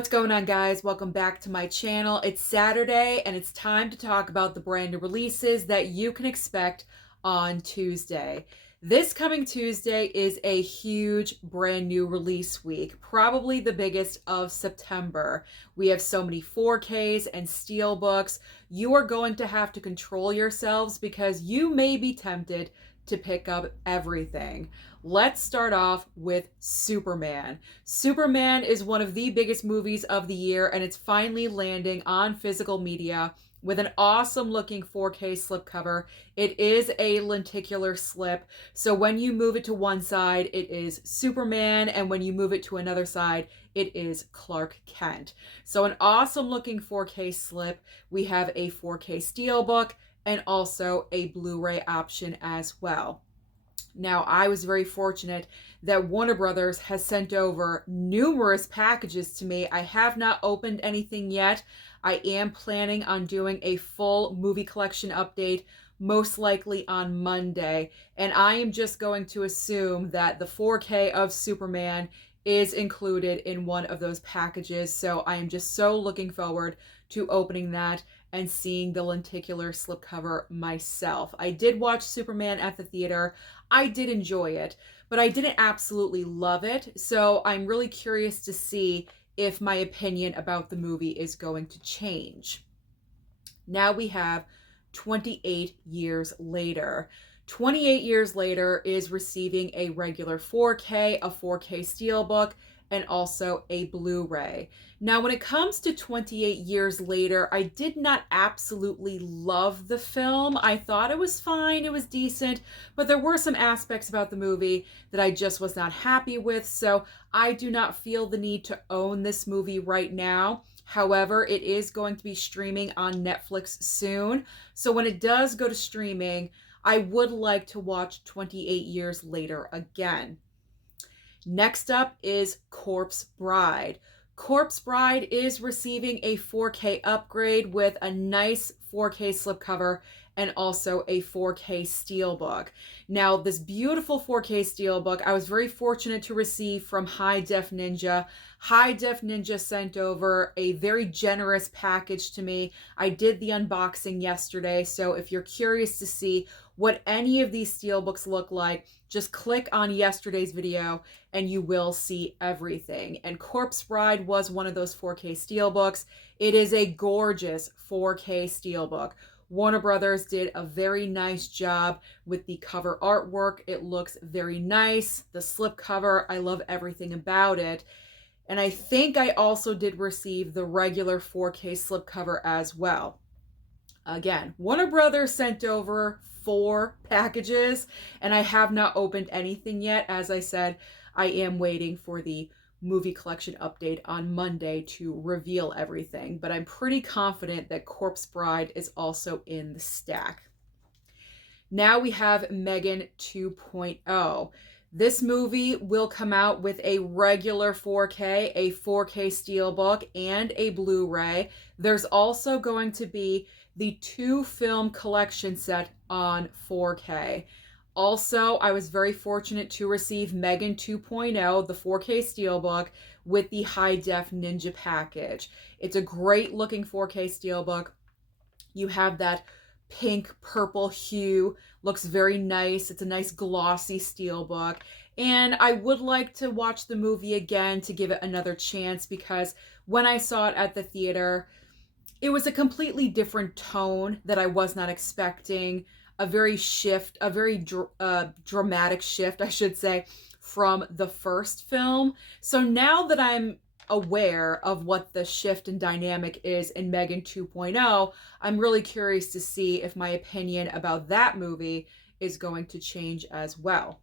What's going on, guys? Welcome back to my channel. It's Saturday and it's time to talk about the brand new releases that you can expect on Tuesday. This coming Tuesday is a huge brand new release week, probably the biggest of September. We have so many 4Ks and steelbooks. You are going to have to control yourselves because you may be tempted to pick up everything. Let's start off with Superman. Superman is one of the biggest movies of the year, and it's finally landing on physical media with an awesome looking 4K slipcover. It is a lenticular slip, so when you move it to one side, it is Superman, and when you move it to another side, it is Clark Kent. So an awesome looking 4K slip. We have a 4K steelbook and also a Blu-ray option as well. Now, I was very fortunate that Warner Brothers has sent over numerous packages to me. I have not opened anything yet. I am planning on doing a full movie collection update, most likely on Monday. And I am just going to assume that the 4K of Superman is included in one of those packages. So I am just so looking forward to opening that and seeing the lenticular slipcover myself. I did watch Superman at the theater. I did enjoy it, but I didn't absolutely love it. So I'm really curious to see if my opinion about the movie is going to change. Now we have 28 Years Later. 28 Years Later is receiving a regular 4K, a 4K steelbook, and also a Blu-ray. Now, when it comes to 28 Years Later, I did not absolutely love the film. I thought it was fine, it was decent, but there were some aspects about the movie that I just was not happy with, so I do not feel the need to own this movie right now. However, it is going to be streaming on Netflix soon, so when it does go to streaming, I would like to watch 28 Years Later again. Next up is Corpse Bride. Corpse Bride is receiving a 4K upgrade with a nice 4K slipcover and also a 4K steelbook. Now, this beautiful 4K steelbook, I was very fortunate to receive from High Def Ninja. High Def Ninja sent over a very generous package to me. I did the unboxing yesterday, so if you're curious to see what any of these steelbooks look like, just click on yesterday's video and you will see everything. And Corpse Bride was one of those 4K steelbooks. It is a gorgeous 4K steelbook. Warner Brothers did a very nice job with the cover artwork. It looks very nice. The slipcover, I love everything about it. And I think I also did receive the regular 4K slipcover as well. Again, Warner Brothers sent over 4 packages, and I have not opened anything yet. As I said, I am waiting for the movie collection update on Monday to reveal everything, but I'm pretty confident that Corpse Bride is also in the stack. Now we have M3GAN 2.0. This movie will come out with a regular 4K, a 4K steelbook, and a Blu-ray. There's also going to be the 2-film collection set on 4K. Also, I was very fortunate to receive M3GAN 2.0, the 4K steelbook, with the High Def Ninja package. It's a great looking 4K steelbook. You have that pink purple hue, looks very nice. It's a nice glossy steelbook, and I would like to watch the movie again to give it another chance, because when I saw it at the theater, it was a completely different tone that I was not expecting. A very dramatic shift, I should say, from the first film. So now that I'm aware of what the shift and dynamic is in M3GAN 2.0, I'm really curious to see if my opinion about that movie is going to change as well.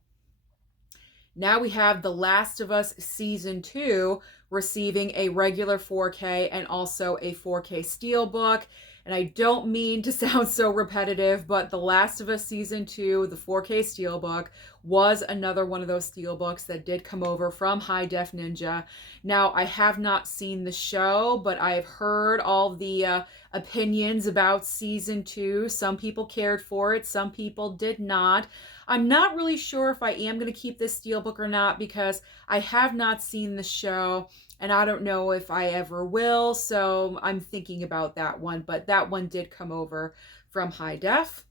Now we have The Last of Us Season 2 receiving a regular 4K and also a 4K steelbook. And I don't mean to sound so repetitive, but The Last of Us Season 2, the 4K steelbook, was another one of those steelbooks that did come over from High Def Ninja. Now, I have not seen the show, but I've heard all the opinions about Season 2. Some people cared for it, some people did not. I'm not really sure if I am going to keep this steelbook or not, because I have not seen the show. and I don't know if I ever will, so I'm thinking about that one, but that one did come over from high def.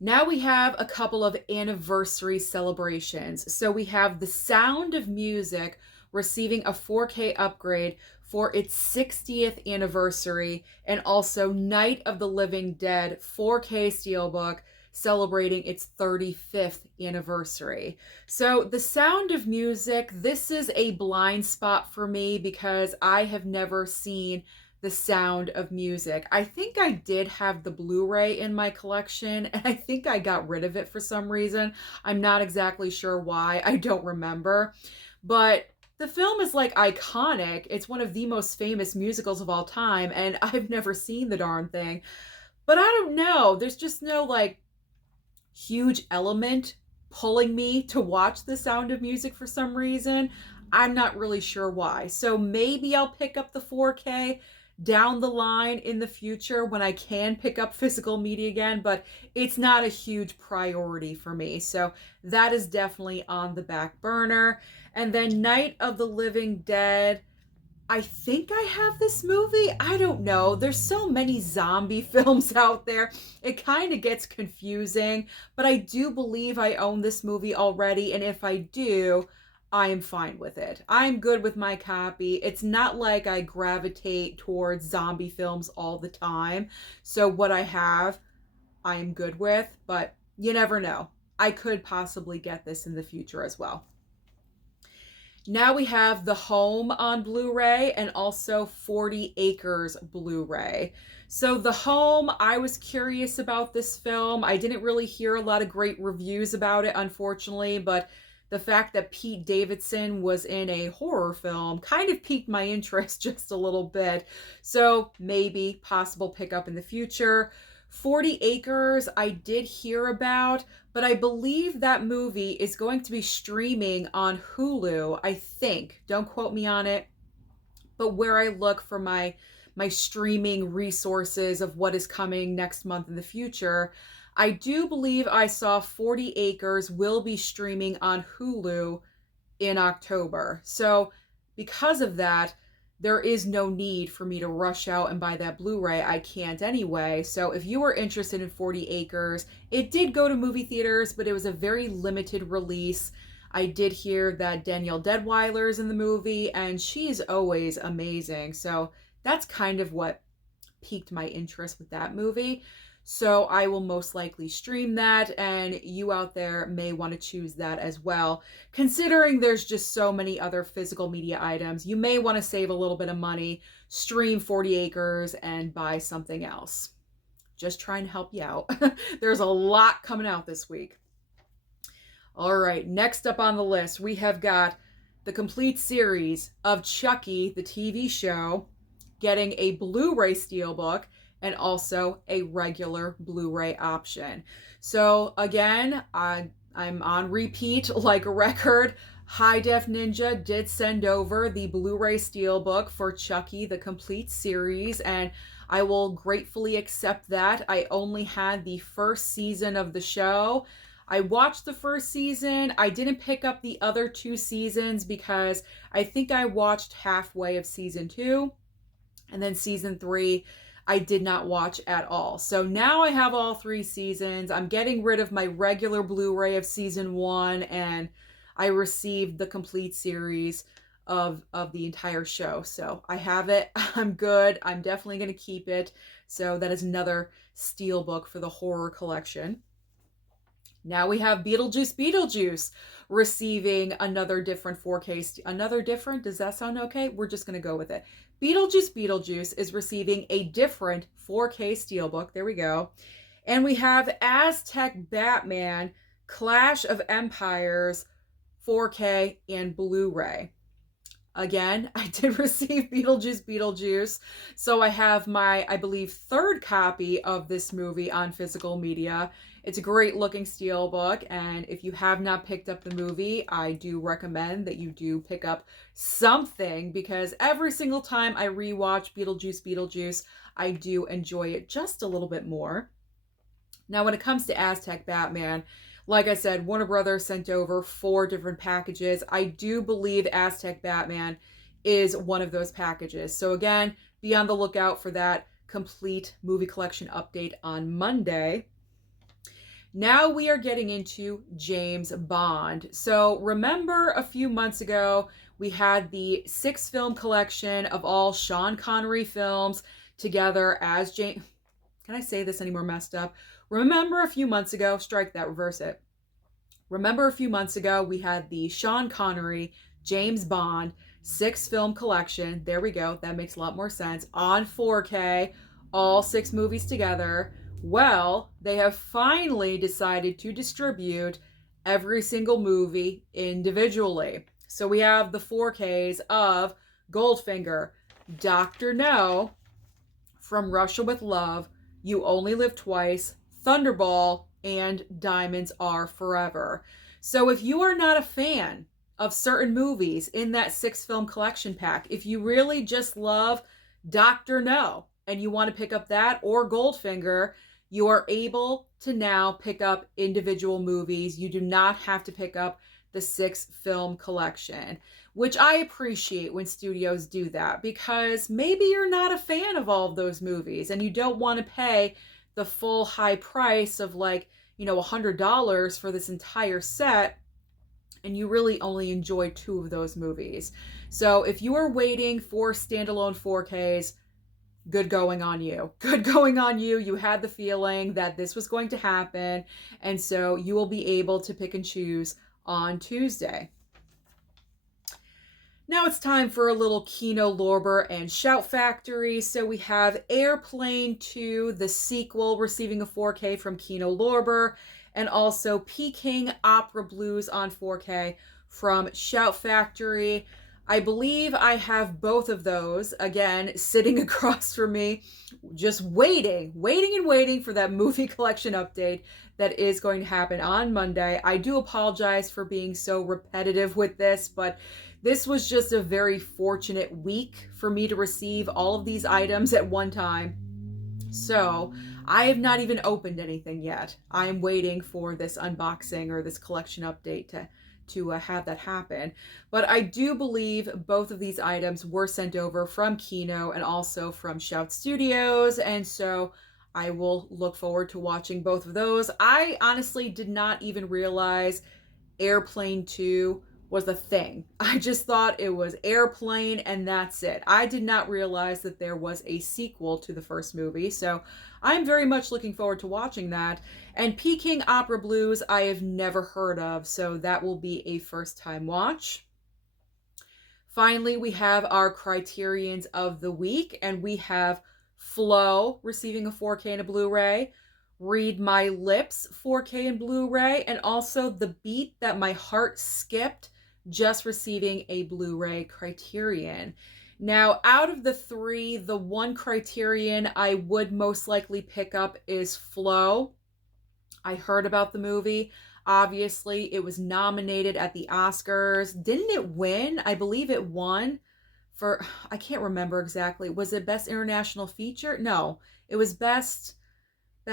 Now we have a couple of anniversary celebrations. So we have The Sound of Music receiving a 4K upgrade for its 60th anniversary, and also Night of the Living Dead 4K Steelbook celebrating its 35th anniversary. So The Sound of Music, this is a blind spot for me because I have never seen The Sound of Music. I think I did have the Blu-ray in my collection, and I think I got rid of it for some reason. I'm not exactly sure why. I don't remember. But the film is like iconic. It's one of the most famous musicals of all time, and I've never seen the darn thing. But I don't know. There's just no like huge element pulling me to watch The Sound of Music for some reason. I'm not really sure why. So maybe I'll pick up the 4K down the line in the future when I can pick up physical media again, but it's not a huge priority for me. So that is definitely on the back burner. And then Night of the Living Dead, I think I have this movie. I don't know. There's so many zombie films out there. It kind of gets confusing, but I do believe I own this movie already, and if I do, I am fine with it. I'm good with my copy. It's not like I gravitate towards zombie films all the time. So what I have, I am good with, but you never know. I could possibly get this in the future as well. Now we have The Home on Blu-ray and also 40 Acres Blu-ray. So The Home, I was curious about this film. I didn't really hear a lot of great reviews about it, unfortunately, but the fact that Pete Davidson was in a horror film kind of piqued my interest just a little bit. So maybe possible pickup in the future. 40 Acres I did hear about, but I believe that movie is going to be streaming on Hulu, I think. Don't quote me on it. But where I look for my streaming resources of what is coming next month in the future, I do believe I saw 40 Acres will be streaming on Hulu in October. So because of that, there is no need for me to rush out and buy that Blu-ray. I can't anyway. So if you were interested in 40 Acres, it did go to movie theaters, but it was a very limited release. I did hear that Danielle Deadwyler's in the movie, and she's always amazing. So that's kind of what piqued my interest with that movie. So I will most likely stream that, and you out there may want to choose that as well. Considering there's just so many other physical media items, you may want to save a little bit of money, stream 40 Acres, and buy something else. Just trying to help you out. There's a lot coming out this week. All right, next up on the list, we have got the complete series of Chucky, the TV show, getting a Blu-ray steelbook and also a regular Blu-ray option. So again, I'm on repeat like a record. High Def Ninja did send over the Blu-ray steelbook for Chucky, the complete series, and I will gratefully accept that. I only had the first season of the show. I watched the first season. I didn't pick up the other two seasons because I think I watched halfway of season 2, and then season 3 I did not watch at all. So now I have all 3 seasons. I'm getting rid of my regular Blu-ray of season 1, and I received the complete series of the entire show. So I have it. I'm good. I'm definitely going to keep it. So that is another steelbook for the horror collection. Now we have Beetlejuice Beetlejuice receiving another different 4K. Another different? Does that sound okay? We're just going to go with it. Beetlejuice Beetlejuice is receiving a different 4K steelbook. There we go. And we have Aztec Batman Clash of Empires 4K and Blu-ray. Again, I did receive Beetlejuice Beetlejuice, so I have my, I believe, 3rd copy of this movie on physical media. It's a great looking steelbook, and if you have not picked up the movie, I do recommend that you do pick up something, because every single time I rewatch Beetlejuice Beetlejuice, I do enjoy it just a little bit more. Now, when it comes to Aztec Batman, like I said, Warner Brothers sent over 4 different packages. I do believe Aztec Batman is one of those packages. So again, be on the lookout for that complete movie collection update on Monday. Now we are getting into James Bond. So remember a few months ago, we had the 6-film collection of all Sean Connery films together as James... Can I say this any more messed up? Remember a few months ago, strike that, reverse it. Remember a few months ago, we had the Sean Connery, James Bond 6-film collection. There we go. That makes a lot more sense. On 4K, all 6 movies together. Well, they have finally decided to distribute every single movie individually. So we have the 4Ks of Goldfinger, Dr. No, From Russia with Love, You Only Live Twice, Thunderball, and Diamonds Are Forever. So if you are not a fan of certain movies in that 6-film collection pack, if you really just love Dr. No and you want to pick up that or Goldfinger, you are able to now pick up individual movies. You do not have to pick up the 6-film collection, which I appreciate when studios do that, because maybe you're not a fan of all of those movies and you don't want to pay the full high price of $100 for this entire set, and you really only enjoy 2 of those movies. So if you are waiting for standalone 4Ks, good going on you. Good going on you. You had the feeling that this was going to happen, and so you will be able to pick and choose on Tuesday. Now it's time for a little Kino and Shout Factory. So we have Airplane 2, the sequel, receiving a 4K from Kino, and also Peking Opera Blues on 4K from Shout Factory. I believe I have both of those, again, sitting across from me, just waiting for that movie collection update that is going to happen on Monday. I do apologize for being so repetitive with this, but this was just a very fortunate week for me to receive all of these items at one time. So I have not even opened anything yet. I am waiting for this unboxing or this collection update to have that happen. But I do believe both of these items were sent over from Kino and also from Shout Studios, and so I will look forward to watching both of those. I honestly did not even realize Airplane 2 was a thing. I just thought it was Airplane and that's it. I did not realize that there was a sequel to the first movie, so I'm very much looking forward to watching that. And Peking Opera Blues I have never heard of, so that will be a first-time watch. Finally, we have our Criterions of the week, and we have Flow receiving a 4K and a Blu-ray, Read My Lips 4K and Blu-ray, and also The Beat That My Heart Skipped just receiving a Blu-ray Criterion. Now, out of the 3, the one Criterion I would most likely pick up is Flow. I heard about the movie. Obviously, it was nominated at the Oscars. Didn't it win? I believe it won for, I can't remember exactly. Was it Best International Feature? No, it was Best, oh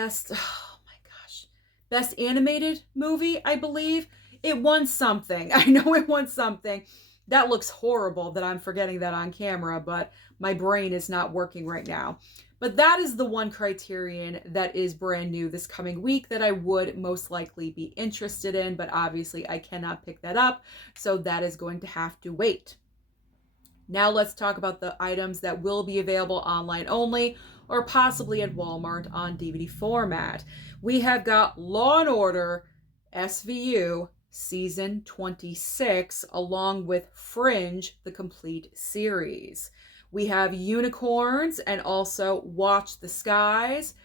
my gosh, Best Animated Movie, I believe. It won something. I know it won something. That looks horrible that I'm forgetting that on camera, but my brain is not working right now. But that is the one Criterion that is brand new this coming week that I would most likely be interested in, but obviously I cannot pick that up, so that is going to have to wait. Now let's talk about the items that will be available online only, or possibly at Walmart on DVD format. We have got Law & Order SVU Season 26, along with Fringe, the complete series. We have Unicorns and also Watch the Skies.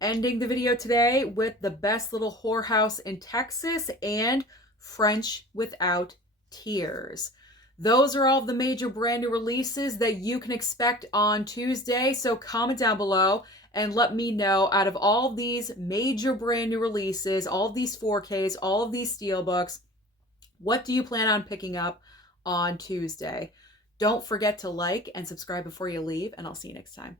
Ending the video today with The Best Little Whorehouse in Texas and French Without Tears. Those are all of the major brand new releases that you can expect on Tuesday. So comment down below and let me know, out of all of these major brand new releases, all of these 4Ks, all of these steelbooks, what do you plan on picking up on Tuesday? Don't forget to like and subscribe before you leave, and I'll see you next time.